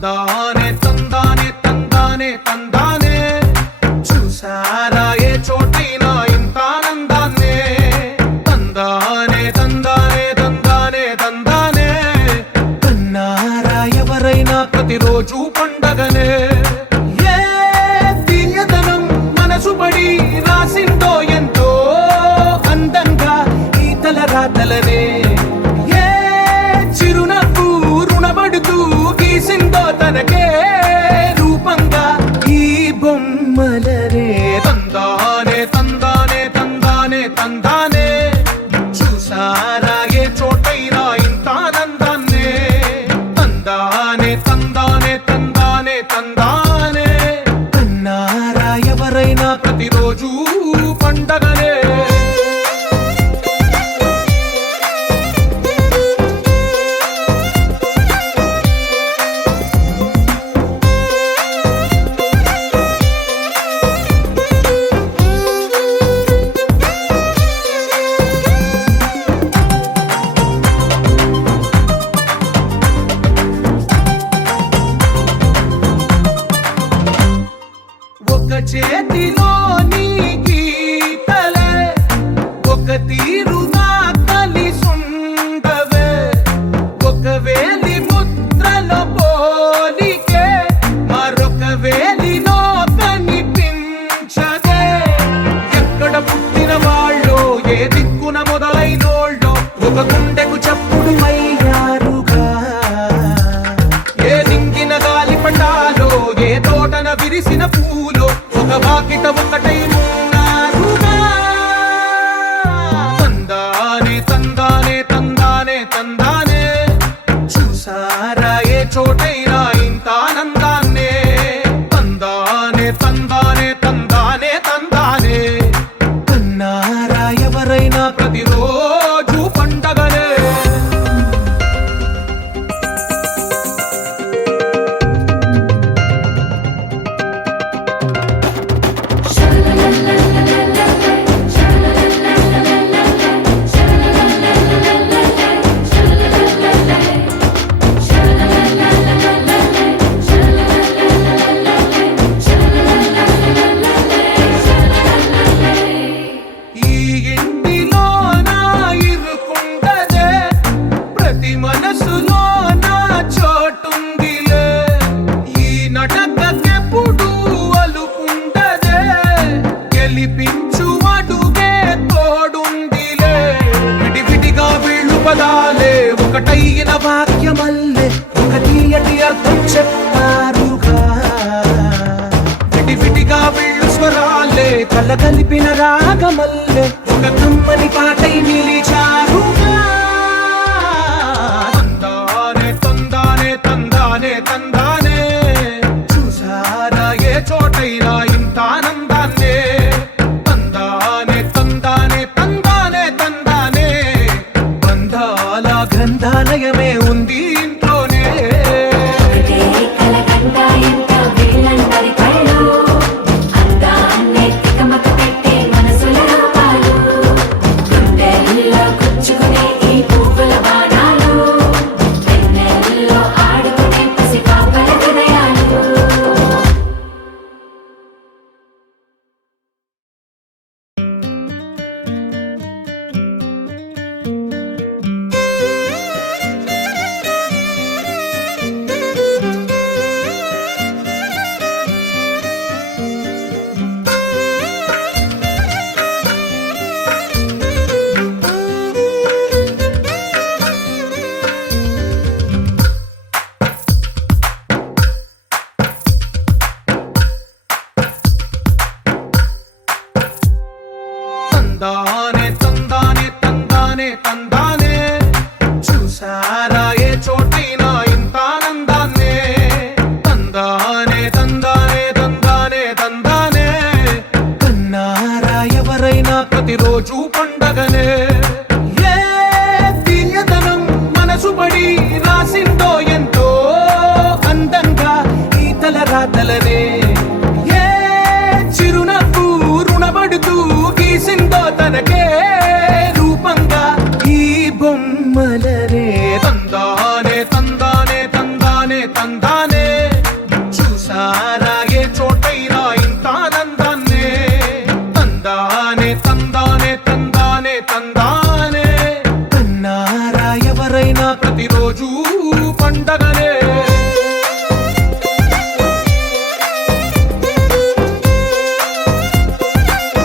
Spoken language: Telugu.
తందానే తందానే తందానే తందానే చూసారా ఏ చోటైనా ఇంత ఆనందాన్నే తందానే తందానే తందానే తందానే కన్నారా ఎవరైనా ప్రతిరోజు పండగనే ఏ తీయదనం మనసు పడి రాసిందో ఎంతో అందంగా ఈ తలరాతలనే ఏ చిరునవ్వు రుణపడుతూ గీసిందో తనకే రూపంగా ఈ బొమ్మలనే తందానే తందానే తందానే తందానే చూసారా ఏ చోటైనా ఇంత ఆనందాన్నే తందానే తందానే తందానే తందానే కన్నారా ఎవరైనా ప్రతిరోజు పండగనే ఒక చేతిలో నీ గీతలే ఒక తీరుగా కలిసుండవే ఒక వేలి ముద్రలో పోలికే మరొక వేలిలో కనిపించదే ఎక్కడ పుట్టిన వాళ్ళో ఏ దిక్కున మొదలైనోళ్ళో ఒక గుండెకు చప్పుడు అయ్యారుగా ఏ దింగిన గాలి పటాలో ఏ తోటన విరిసిన పూలో ఒక వాకిట ఒకటై ఉన్నారుగా తందానే తందానే తందానే తందానే చూసారా ఏ చోటైనా ఇంత ఆనందం